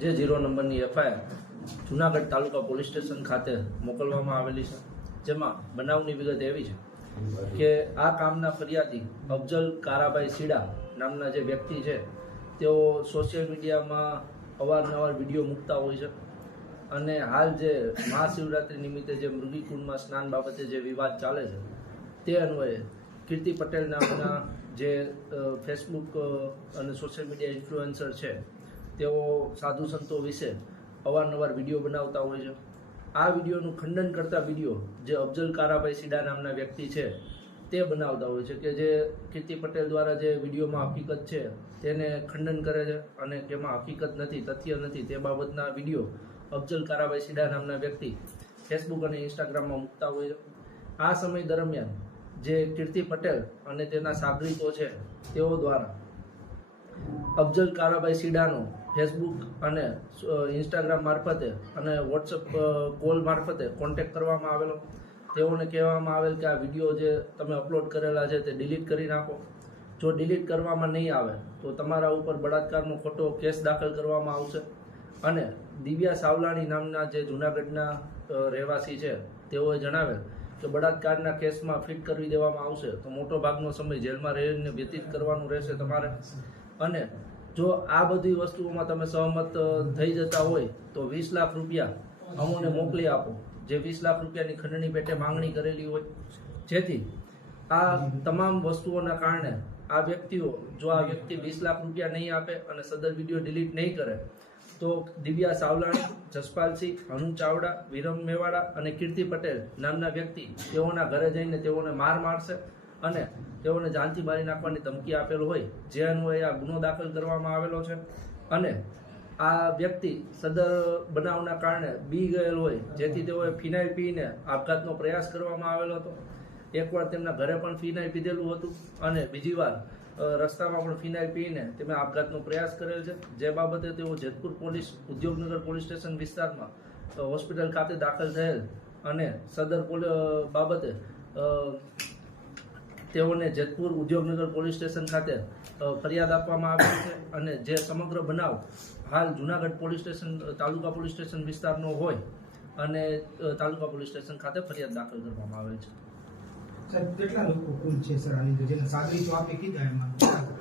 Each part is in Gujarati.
જે ઝીરો નંબરની FIR Junagadh taluka police station ખાતે મોકલવામાં આવેલી છે. જેમાં બનાવની વિગત એવી છે કે આ કામના ફરિયાદી અફજલ કારાભાઈ સીડા નામના જે વ્યક્તિ છે, તેઓ સોશિયલ મીડિયામાં અવારનવાર વીડિયો મૂકતા હોય છે અને હાલ જે મહાશિવરાત્રિ નિમિત્તે જે મૃગીકુંડમાં સ્નાન બાબતે જે વિવાદ ચાલે છે, તે અન્વયે કીર્તિ પટેલ નામના જે ફેસબુક અને સોશિયલ મીડિયા ઇન્ફ્લુએન્સર છે તેઓ સાધુ સંતો વિશે અવારનવાર વીડિયો બનાવતા હોય છે. આ વિડીયોનું ખંડન કરતા વીડિયો જે અફજલ કારાભાઈ સીડા નામના વ્યક્તિ છે, તે બનાવતા હોય છે કે જે કીર્તિ પટેલ દ્વારા જે વિડીયોમાં હકીકત છે, તેને ખંડન કરે છે અને તેમાં હકીકત નથી, તથ્ય નથી, તે બાબતના વીડિયો અફજલ કારાભાઈ સીડા નામના વ્યક્તિ ફેસબુક અને ઇન્સ્ટાગ્રામમાં મૂકતા હોય છે. આ સમય દરમિયાન જે કીર્તિ પટેલ અને તેના સાગરીતો છે, તેઓ દ્વારા અફજલ કારાભાઈ સીડાનો ફેસબુક અને ઇન્સ્ટાગ્રામ મારફતે અને વોટ્સઅપ કોલ મારફતે કોન્ટેક્ટ કરવામાં આવેલો. તેઓને કહેવામાં આવેલ કે આ વીડિયો જે તમે અપલોડ કરેલા છે તે ડિલીટ કરી નાખો. જો ડિલીટ કરવામાં નહીં આવે, તો તમારા ઉપર બળાત્કારનો ખોટો કેસ દાખલ કરવામાં આવશે. અને દિવ્યા સાવલાણી નામના જે જૂનાગઢના રહેવાસી છે, તેઓએ જણાવેલ કે બળાત્કારના કેસમાં ફિટ કરી દેવામાં આવશે, તો મોટો ભાગનો સમય જેલમાં રહીને વ્યતીત કરવાનું રહેશે તમારે. અને જો આ બધી વસ્તુઓમાં તમે સહમત થઈ જતા હોય, તો વીસ લાખ રૂપિયા અમોને મોકલી આપો. જે વીસ લાખ રૂપિયાની ખંડણી પેટે માંગણી કરેલી હોય. જેથી આ તમામ વસ્તુઓના કારણે આ વ્યક્તિઓ જો આ વ્યક્તિ વીસ લાખ રૂપિયા નહીં આપે અને સદર વીડિયો ડિલીટ નહીં કરે, તો દિવ્યા સાવલાણી જસપાલસિંહ હનુ ચાવડા, વિરમ મેવાડા અને કીર્તિ પટેલ નામના વ્યક્તિ તેઓના ઘરે જઈને તેઓને માર મારશે. અને તેઓને જાનથી મારી નાખવાની ધમકી આપેલ હોય, જે અન્વયે આ ગુનો દાખલ કરવામાં આવેલો છે. અને આ વ્યક્તિ સદર બનાવના કારણે બી ગયેલ હોય, જેથી તેઓએ ફિનાઇલ પીને આપઘાતનો પ્રયાસ કરવામાં આવેલો હતો. એકવાર તેમના ઘરે પણ ફિનાઇલ પીધેલું હતું અને બીજી વાર રસ્તામાં પણ ફિનાઇલ પીને તેમણે આપઘાતનો પ્રયાસ કરેલ છે. જે બાબતે તેઓ Jetpur police, Udyognagar police station વિસ્તારમાં હોસ્પિટલ ખાતે દાખલ થયેલ અને સદર બાબતે તેઓને જેતપુર ઉદ્યોગનગર પોલીસ સ્ટેશન ખાતે ફરિયાદ આપવામાં આવી છે અને જે સમગ્ર બનાવ હાલ Junagadh police station taluka police station વિસ્તારનો હોય અને તાલુકા પોલીસ સ્ટેશન ખાતે ફરિયાદ દાખલ કરવામાં આવેલ છે.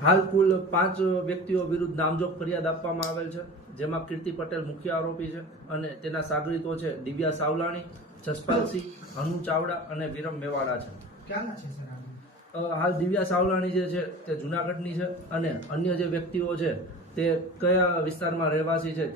હાલ કુલ પાંચ વ્યક્તિઓ વિરુદ્ધ નામજોગ ફરિયાદ આપવામાં આવેલ છે જેમાં કીર્તિ પટેલ મુખ્ય આરોપી છે અને તેના સાગરીતો છે દિવ્યા સાવલાણી જસપાલસિંહ હનુ ચાવડા અને વિરમ મેવાડા છે. ક્યાંના છે સર હાલ દિવ્યા સાવલાણી જે છે તે જુનાગઢની છે અને અન્ય જે વ્યક્તિઓ છે તે કયા વિસ્તારમાં રહેવાસી છે